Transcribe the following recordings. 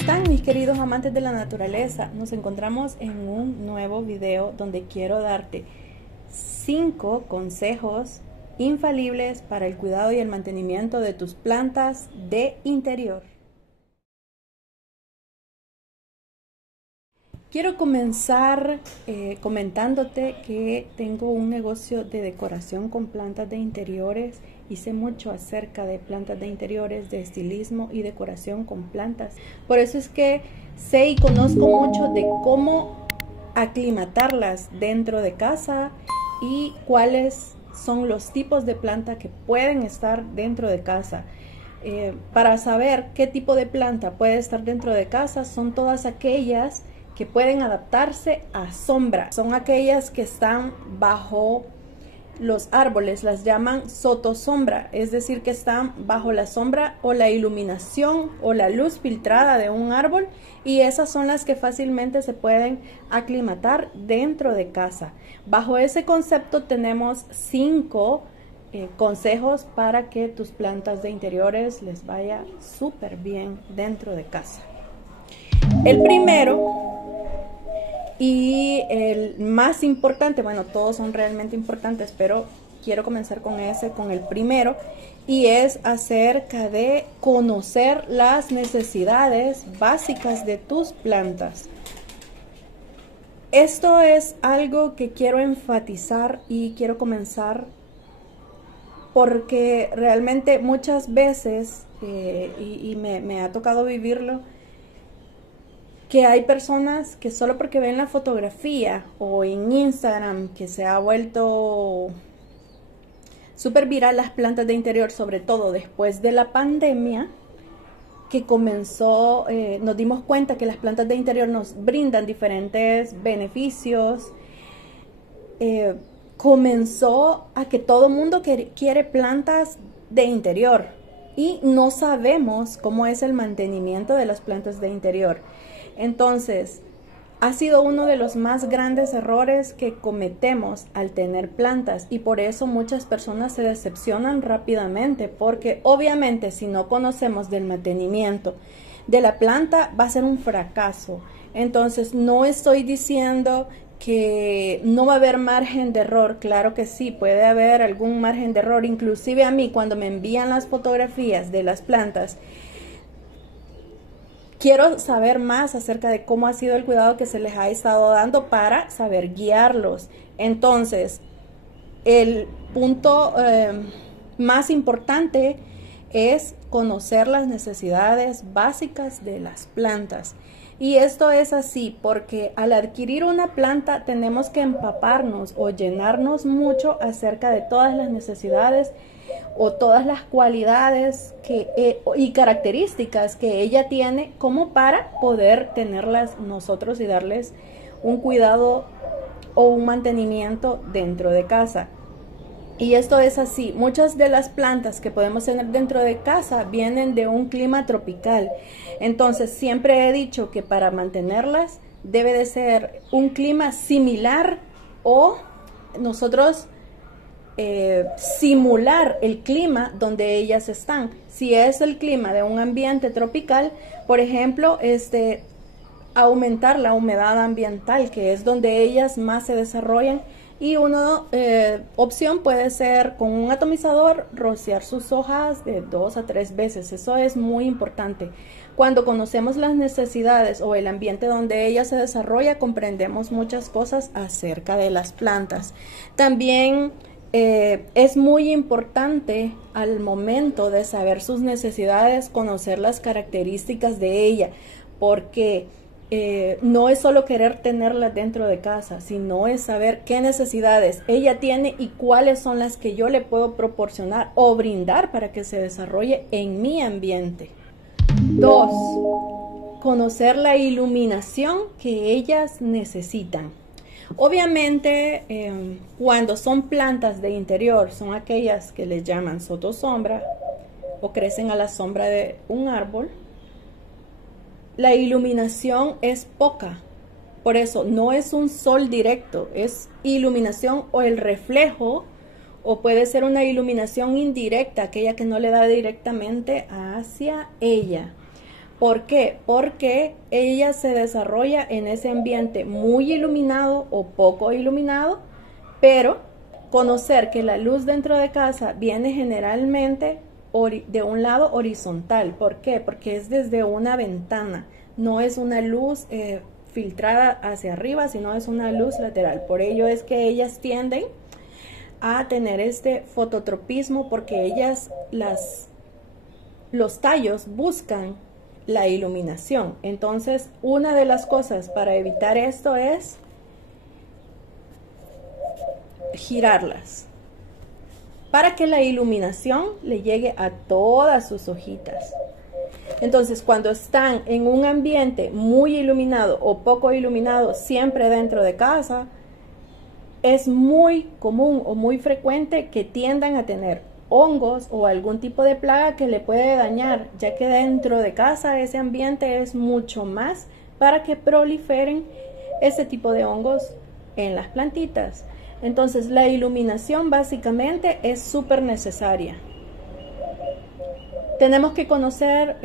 están mis queridos amantes de la naturaleza? Nos encontramos en un nuevo video donde quiero darte 5 consejos infalibles para el cuidado y el mantenimiento de tus plantas de interior. Quiero comenzar comentándote que tengo un negocio de decoración con plantas de interiores y sé mucho acerca de plantas de interiores, de estilismo y decoración con plantas. Por eso es que sé y conozco mucho de cómo aclimatarlas dentro de casa y cuáles son los tipos de planta que pueden estar dentro de casa. Para saber qué tipo de planta puede estar dentro de casa, son todas aquellas que pueden adaptarse a sombra. Son aquellas que están bajo los árboles, las llaman sotosombra, es decir, que están bajo la sombra o la iluminación o la luz filtrada de un árbol, y esas son las que fácilmente se pueden aclimatar dentro de casa. Bajo ese concepto tenemos 5 consejos para que tus plantas de interiores les vaya súper bien dentro de casa. El primero y el más importante, bueno, todos son realmente importantes, pero quiero comenzar con el primero, y es acerca de conocer las necesidades básicas de tus plantas. Esto es algo que quiero enfatizar y quiero comenzar porque realmente muchas veces, me ha tocado vivirlo, que hay personas que solo porque ven la fotografía o en Instagram, que se ha vuelto súper viral las plantas de interior, sobre todo después de la pandemia, que comenzó, nos dimos cuenta que las plantas de interior nos brindan diferentes beneficios. Comenzó a que todo el mundo quiere plantas de interior y no sabemos cómo es el mantenimiento de las plantas de interior. Entonces, ha sido uno de los más grandes errores que cometemos al tener plantas, y por eso muchas personas se decepcionan rápidamente, porque obviamente si no conocemos del mantenimiento de la planta va a ser un fracaso. Entonces, no estoy diciendo que no va a haber margen de error. Claro que sí, puede haber algún margen de error. Inclusive a mí, cuando me envían las fotografías de las plantas, quiero saber más acerca de cómo ha sido el cuidado que se les ha estado dando para saber guiarlos. Entonces, el punto más importante es conocer las necesidades básicas de las plantas. Y esto es así porque al adquirir una planta tenemos que empaparnos o llenarnos mucho acerca de todas las necesidades o todas las cualidades y características que ella tiene, como para poder tenerlas nosotros y darles un cuidado o un mantenimiento dentro de casa. Y esto es así. Muchas de las plantas que podemos tener dentro de casa vienen de un clima tropical. Entonces siempre he dicho que para mantenerlas debe de ser un clima similar, o nosotros simular el clima donde ellas están. Si es el clima de un ambiente tropical, por ejemplo, aumentar la humedad ambiental, que es donde ellas más se desarrollan. Y una opción puede ser con un atomizador rociar sus hojas de 2 a 3 veces. Eso es muy importante. Cuando conocemos las necesidades o el ambiente donde ella se desarrolla, comprendemos muchas cosas acerca de las plantas. También es muy importante al momento de saber sus necesidades, conocer las características de ella, porque no es solo querer tenerla dentro de casa, sino es saber qué necesidades ella tiene y cuáles son las que yo le puedo proporcionar o brindar para que se desarrolle en mi ambiente. 2. Conocer la iluminación que ellas necesitan. Obviamente, cuando son plantas de interior, son aquellas que les llaman sotosombra o crecen a la sombra de un árbol, la iluminación es poca. Por eso no es un sol directo, es iluminación o el reflejo, o puede ser una iluminación indirecta, aquella que no le da directamente hacia ella. ¿Por qué? Porque ella se desarrolla en ese ambiente muy iluminado o poco iluminado, pero conocer que la luz dentro de casa viene generalmente de un lado horizontal. ¿Por qué? Porque es desde una ventana, no es una luz filtrada hacia arriba, sino es una luz lateral. Por ello es que ellas tienden a tener este fototropismo, porque ellas, los tallos buscan la iluminación. Entonces, una de las cosas para evitar esto es girarlas para que la iluminación le llegue a todas sus hojitas. Entonces, cuando están en un ambiente muy iluminado o poco iluminado, siempre dentro de casa, es muy común o muy frecuente que tiendan a tener hongos o algún tipo de plaga que le puede dañar, ya que dentro de casa ese ambiente es mucho más para que proliferen ese tipo de hongos en las plantitas. Entonces, la iluminación básicamente es súper necesaria. Tenemos que conocer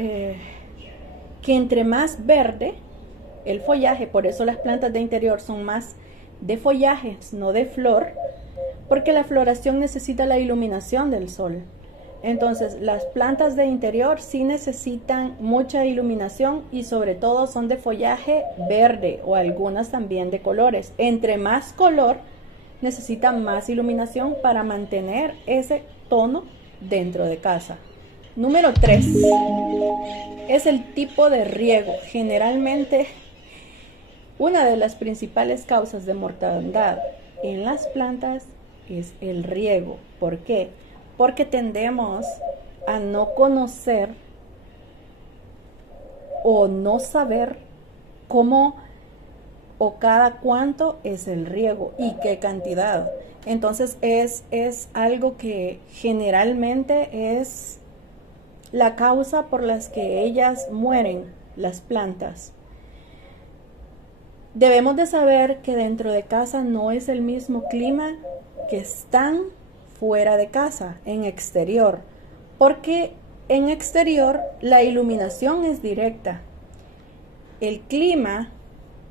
que entre más verde el follaje, por eso las plantas de interior son más de follajes, no de flor, porque la floración necesita la iluminación del sol. Entonces, las plantas de interior sí necesitan mucha iluminación y sobre todo son de follaje verde o algunas también de colores. Entre más color, necesita más iluminación para mantener ese tono dentro de casa. Número 3 es el tipo de riego. Generalmente, una de las principales causas de mortandad en las plantas es el riego. ¿Por qué? Porque tendemos a no conocer o no saber cómo o cada cuánto es el riego y qué cantidad. Entonces es algo que generalmente es la causa por las que ellas mueren, las plantas. Debemos de saber que dentro de casa no es el mismo clima que están fuera de casa, en exterior, porque en exterior la iluminación es directa. El clima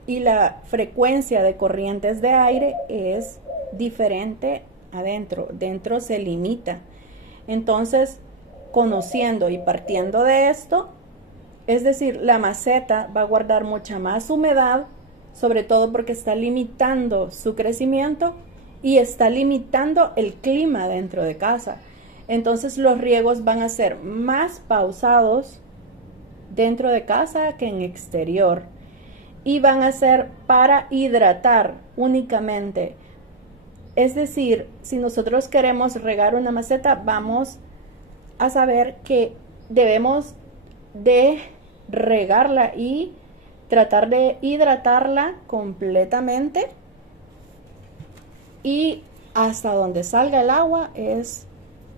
y la frecuencia de corrientes de aire es diferente adentro. Dentro se limita. Entonces, conociendo y partiendo de esto, es decir, la maceta va a guardar mucha más humedad, sobre todo porque está limitando su crecimiento y está limitando el clima dentro de casa. Entonces los riegos van a ser más pausados dentro de casa que en exterior y van a ser para hidratar únicamente. Es decir, si nosotros queremos regar una maceta, vamos a saber que debemos de regarla y tratar de hidratarla completamente, y hasta donde salga el agua es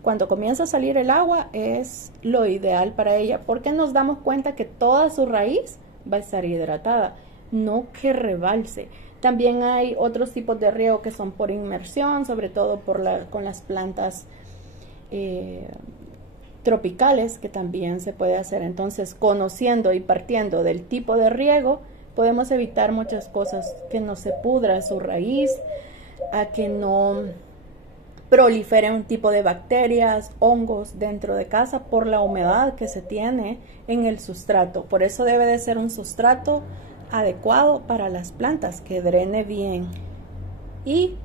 cuando comienza a salir el agua es lo ideal para ella, porque nos damos cuenta que toda su raíz va a estar hidratada, no que rebalse. También hay otros tipos de riego que son por inmersión, sobre todo con las plantas tropicales, que también se puede hacer. Entonces, conociendo y partiendo del tipo de riego, podemos evitar muchas cosas, que no se pudra su raíz, a que no prolifere un tipo de bacterias, hongos dentro de casa por la humedad que se tiene en el sustrato. Por eso debe de ser un sustrato adecuado para las plantas, que drene bien. Y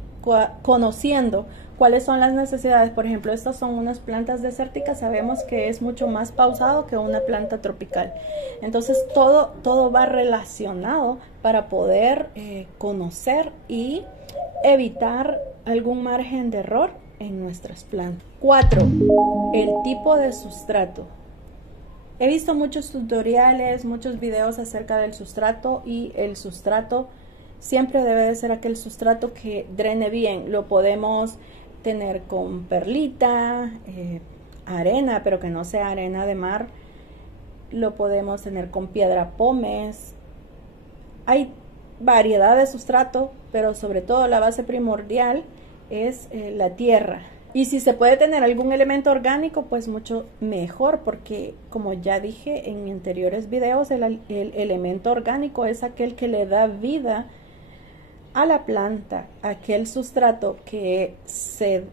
conociendo cuáles son las necesidades, por ejemplo, estas son unas plantas desérticas, sabemos que es mucho más pausado que una planta tropical. Entonces todo va relacionado para poder conocer y evitar algún margen de error en nuestras plantas. 4. El tipo de sustrato. He visto muchos tutoriales, muchos videos acerca del sustrato, y el sustrato siempre debe de ser aquel sustrato que drene bien. Lo podemos tener con perlita, arena, pero que no sea arena de mar. Lo podemos tener con piedra pómez. Hay variedad de sustrato, pero sobre todo la base primordial es la tierra. Y si se puede tener algún elemento orgánico, pues mucho mejor, porque como ya dije en anteriores videos, el elemento orgánico es aquel que le da vida a la planta, aquel sustrato que se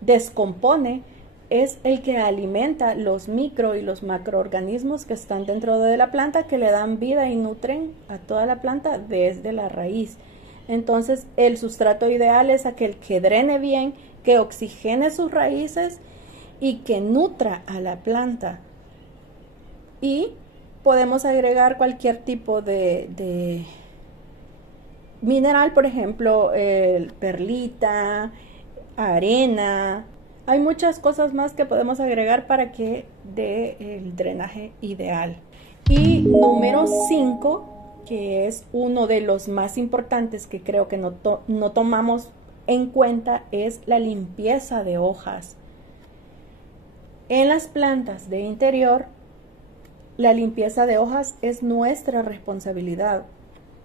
descompone es el que alimenta los micro y los macroorganismos que están dentro de la planta, que le dan vida y nutren a toda la planta desde la raíz. Entonces el sustrato ideal es aquel que drene bien, que oxigene sus raíces y que nutra a la planta. Y podemos agregar cualquier tipo de mineral, por ejemplo, perlita, arena. Hay muchas cosas más que podemos agregar para que dé el drenaje ideal. Y número 5, que es uno de los más importantes que creo que no tomamos en cuenta, es la limpieza de hojas. En las plantas de interior, la limpieza de hojas es nuestra responsabilidad,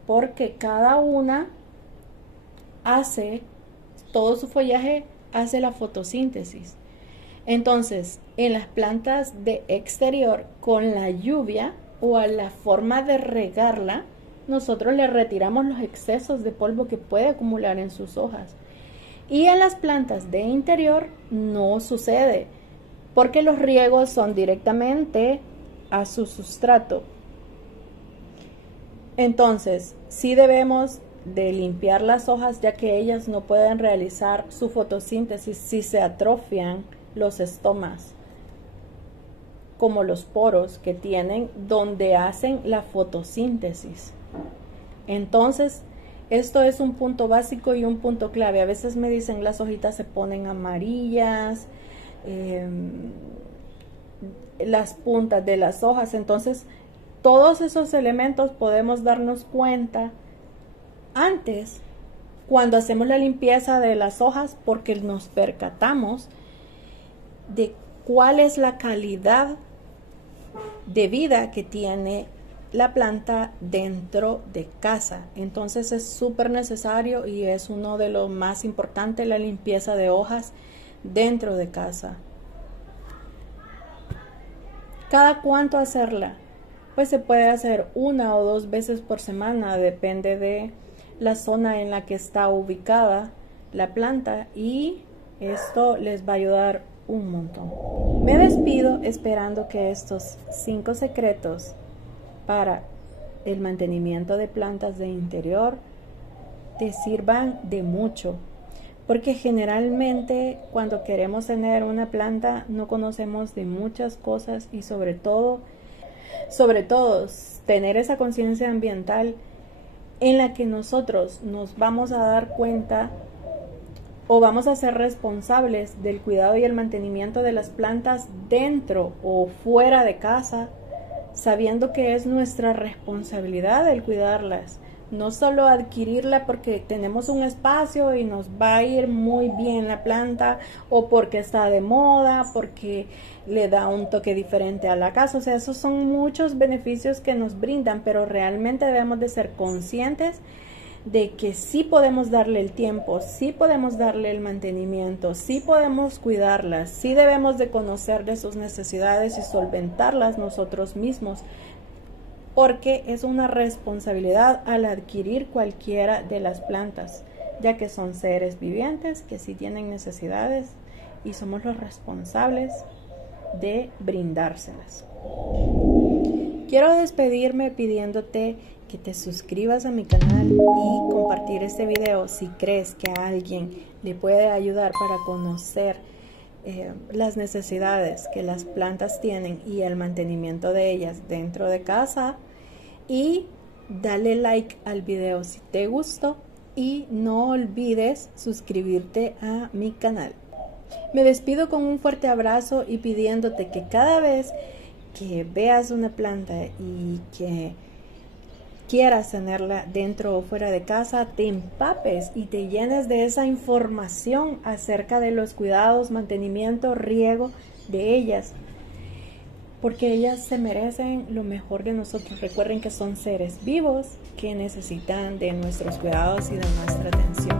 porque cada una hace, todo su follaje hace la fotosíntesis. Entonces, en las plantas de exterior, con la lluvia o a la forma de regarla, nosotros le retiramos los excesos de polvo que puede acumular en sus hojas. Y en las plantas de interior no sucede, porque los riegos son directamente a su sustrato. Entonces, sí debemos de limpiar las hojas, ya que ellas no pueden realizar su fotosíntesis si se atrofian los estomas, como los poros que tienen donde hacen la fotosíntesis. Entonces, esto es un punto básico y un punto clave. A veces me dicen las hojitas se ponen amarillas, las puntas de las hojas. Entonces, todos esos elementos podemos darnos cuenta antes, cuando hacemos la limpieza de las hojas, porque nos percatamos de cuál es la calidad de vida que tiene la planta dentro de casa. Entonces es súper necesario y es uno de los más importantes, la limpieza de hojas dentro de casa. ¿Cada cuánto hacerla? Pues se puede hacer 1 o 2 veces por semana, depende de la zona en la que está ubicada la planta, y esto les va a ayudar un montón. Me despido esperando que estos 5 secretos para el mantenimiento de plantas de interior te sirvan de mucho, porque generalmente cuando queremos tener una planta no conocemos de muchas cosas, y sobre todo tener esa conciencia ambiental en la que nosotros nos vamos a dar cuenta o vamos a ser responsables del cuidado y el mantenimiento de las plantas dentro o fuera de casa, sabiendo que es nuestra responsabilidad el cuidarlas, no solo adquirirla porque tenemos un espacio y nos va a ir muy bien la planta, o porque está de moda, porque le da un toque diferente a la casa. O sea, esos son muchos beneficios que nos brindan, pero realmente debemos de ser conscientes de que sí podemos darle el tiempo, sí podemos darle el mantenimiento, sí podemos cuidarlas, sí debemos de conocer de sus necesidades y solventarlas nosotros mismos, porque es una responsabilidad al adquirir cualquiera de las plantas, ya que son seres vivientes que sí tienen necesidades y somos los responsables de brindárselas. Quiero despedirme pidiéndote que te suscribas a mi canal y compartir este video si crees que a alguien le puede ayudar para conocer las necesidades que las plantas tienen y el mantenimiento de ellas dentro de casa, y dale like al video si te gustó y no olvides suscribirte a mi canal. Me despido con un fuerte abrazo y pidiéndote que cada vez que veas una planta y que quieras tenerla dentro o fuera de casa, te empapes y te llenes de esa información acerca de los cuidados, mantenimiento, riego de ellas, porque ellas se merecen lo mejor de nosotros. Recuerden que son seres vivos que necesitan de nuestros cuidados y de nuestra atención.